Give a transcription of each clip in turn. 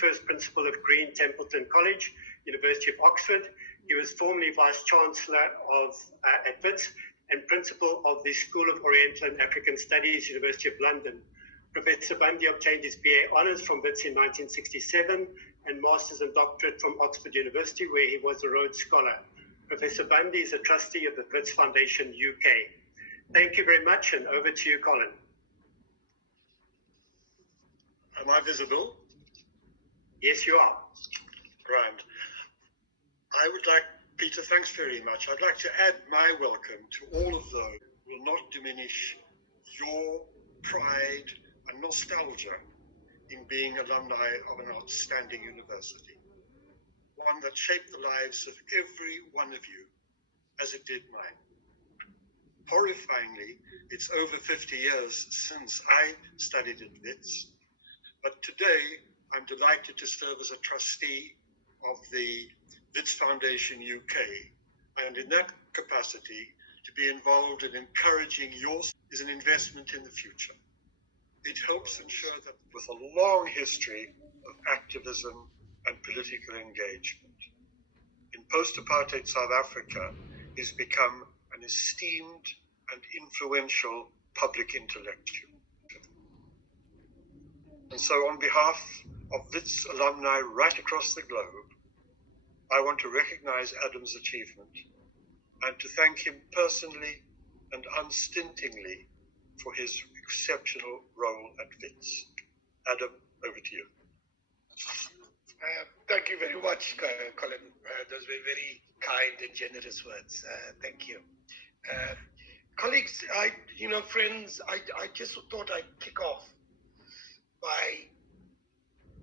first principal of Green Templeton College, University of Oxford. He was formerly Vice-Chancellor at WITS and Principal of the School of Oriental and African Studies, University of London. Professor Bundy obtained his BA Honours from WITS in 1967 and Masters and Doctorate from Oxford University, where he was a Rhodes Scholar. Professor Bundy is a trustee of the WITS Foundation UK. Thank you very much, and over to you, Colin. Am I visible? Yes, you are. Grand. I would like, Peter, thanks very much. I'd like to add my welcome to all of those who will not diminish your pride and nostalgia in being alumni of an outstanding university, one that shaped the lives of every one of you as it did mine. Horrifyingly, it's over 50 years since I studied at WITS, but today I'm delighted to serve as a trustee of the WITS Foundation UK, and in that capacity to be involved in encouraging yours is an investment in the future. It helps ensure that with a long history of activism and political engagement in post-apartheid South Africa, he's become an esteemed and influential public intellectual. And so on behalf of WITS alumni right across the globe, I want to recognize Adam's achievement and to thank him personally and unstintingly for his exceptional role at WITS. Adam, over to you. Thank you very much, Colin. Those were very kind and generous words. Thank you. Colleagues, friends, I just thought I'd kick off by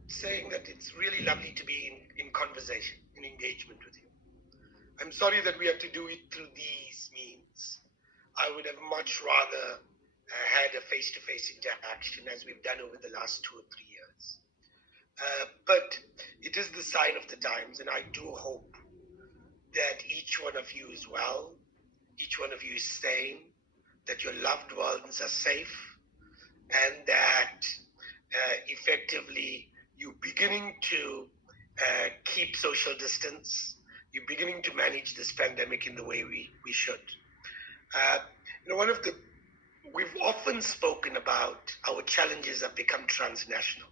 saying that it's really lovely to be in conversation, in engagement with you. I'm sorry that we have to do it through these means. I would have much rather had a face-to-face interaction as we've done over the last 2 or 3 years. But it is the sign of the times, and I do hope that each one of you is well, each one of you is sane, that your loved ones are safe, and that effectively you're beginning to keep social distance, you're beginning to manage this pandemic in the way we should. We've often spoken about our challenges have become transnational.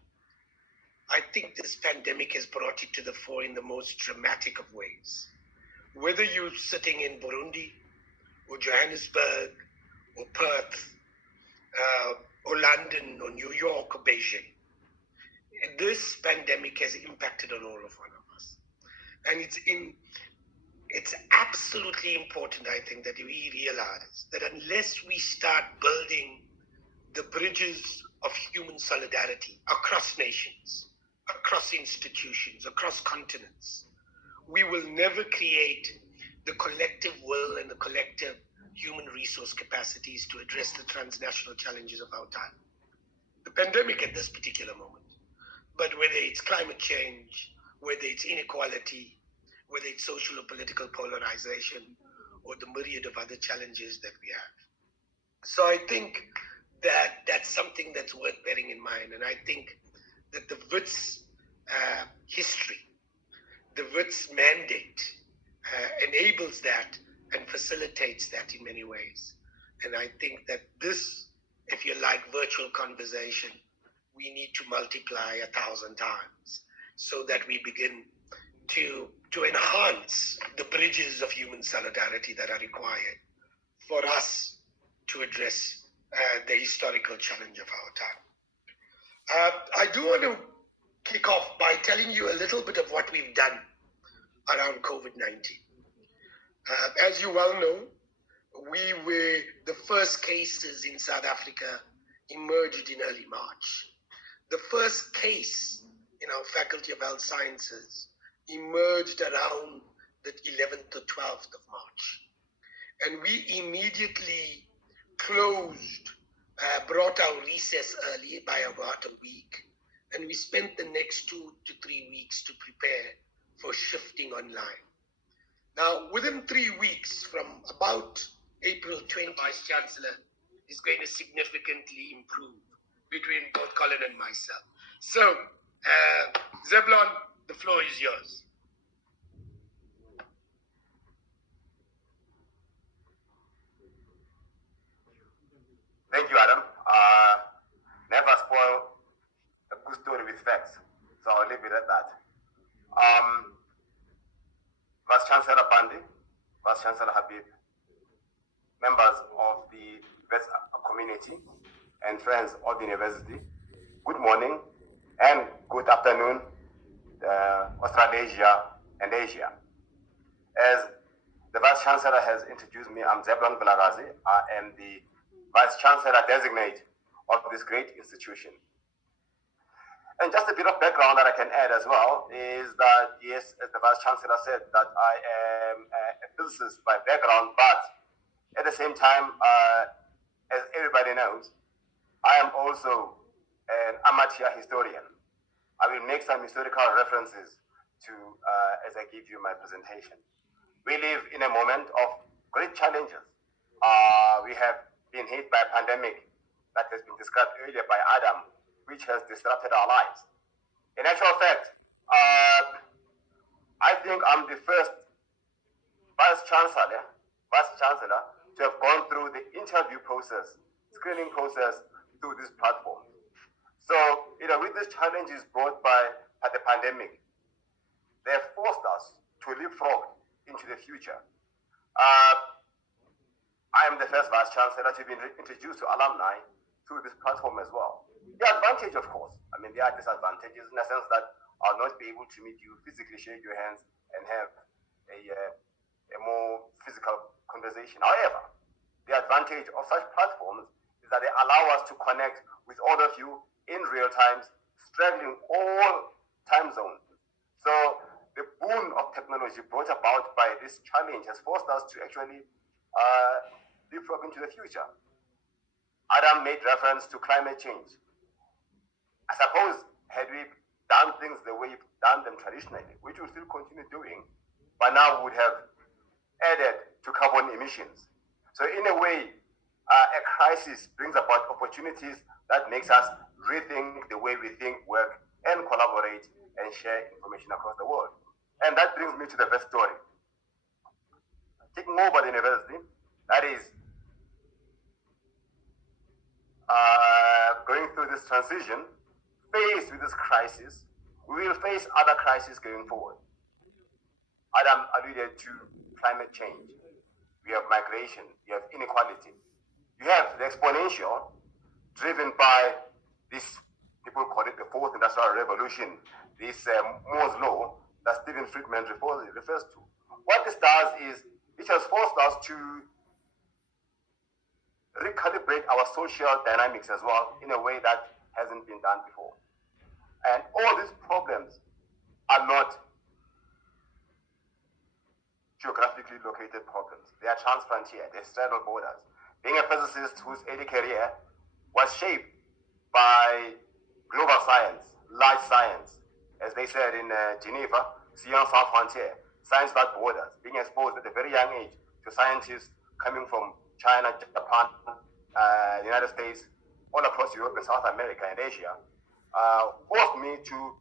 I think this pandemic has brought it to the fore in the most dramatic of ways. Whether you're sitting in Burundi or Johannesburg or Perth or London or New York or Beijing, this pandemic has impacted on all of us. And it's absolutely important, I think, that we realize that unless we start building the bridges of human solidarity across nations, across institutions, across continents, we will never create the collective will and the collective human resource capacities to address the transnational challenges of our time. The pandemic at this particular moment, but whether it's climate change, whether it's inequality, whether it's social or political polarization, or the myriad of other challenges that we have. So I think that that's something that's worth bearing in mind. And I think that the WITS history, the WITS mandate enables that and facilitates that in many ways. And I think that this, if you like, virtual conversation, we need to multiply 1,000 times so that we begin to enhance the bridges of human solidarity that are required for us to address the historical challenge of our time. I do want to kick off by telling you a little bit of what we've done around COVID-19. As you well know, we were the first cases in South Africa emerged in early March. The first case in our Faculty of Health Sciences emerged around the 11th or 12th of March. And we immediately closed, brought our recess early by about a week, and we spent the next 2 to 3 weeks to prepare for shifting online. Now, within 3 weeks, from about April 20, Vice Chancellor is going to significantly improve between both Colin and myself. So Zeblon, the floor is yours. Thank you, Adam. Never spoil a good story with facts, so I'll leave it at that. Vice Chancellor Bandi, Vice Chancellor Habib, members of the VETS community, and friends of the university, good morning and good afternoon, Australasia and Asia. As the Vice Chancellor has introduced me, I'm Zeblon Vilakazi. I am the Vice Chancellor designate of this great institution. And just a bit of background that I can add as well is that, yes, as the Vice Chancellor said, that I am a physicist by background, but at the same time, as everybody knows, I am also an amateur historian. I will make some historical references to as I give you my presentation. We live in a moment of great challenges. We have been hit by a pandemic that has been described earlier by Adam, which has disrupted our lives. In actual fact, I think I'm the first Vice Chancellor to have gone through the interview process, screening process through this platform. So, with these challenges brought by the pandemic, they have forced us to leapfrog into the future. I am the first Vice Chancellor to be introduced to alumni through this platform as well. The advantage, of course, there are disadvantages in the sense that I'll not be able to meet you, physically shake your hands, and have a more physical conversation. However, the advantage of such platforms is that they allow us to connect with all of you in real time, straddling all time zones. So the boon of technology brought about by this challenge has forced us to actually leapfrog into the future. Adam made reference to climate change. I suppose had we done things the way we've done them traditionally, which we'll still continue doing, but now would have added to carbon emissions. So in a way, a crisis brings about opportunities that makes us rethink the way we think, work, and collaborate and share information across the world. And that brings me to the first story. Taking over the university, that is going through this transition, faced with this crisis, we will face other crises going forward. Adam alluded to climate change. We have migration, you have inequality. You have the exponential driven by this, people call it the fourth industrial revolution, this Moore's law that Stephen Friedman refers to. What this does is it has forced us to recalibrate our social dynamics as well in a way that hasn't been done before. And all these problems are not geographically located problems. They are transfrontier, they straddle borders. Being a physicist whose early career was shaped by global science, large science, as they said in Geneva, science sans frontières, science without borders, being exposed at a very young age to scientists coming from China, Japan, the United States, all across Europe and South America and Asia, forced me to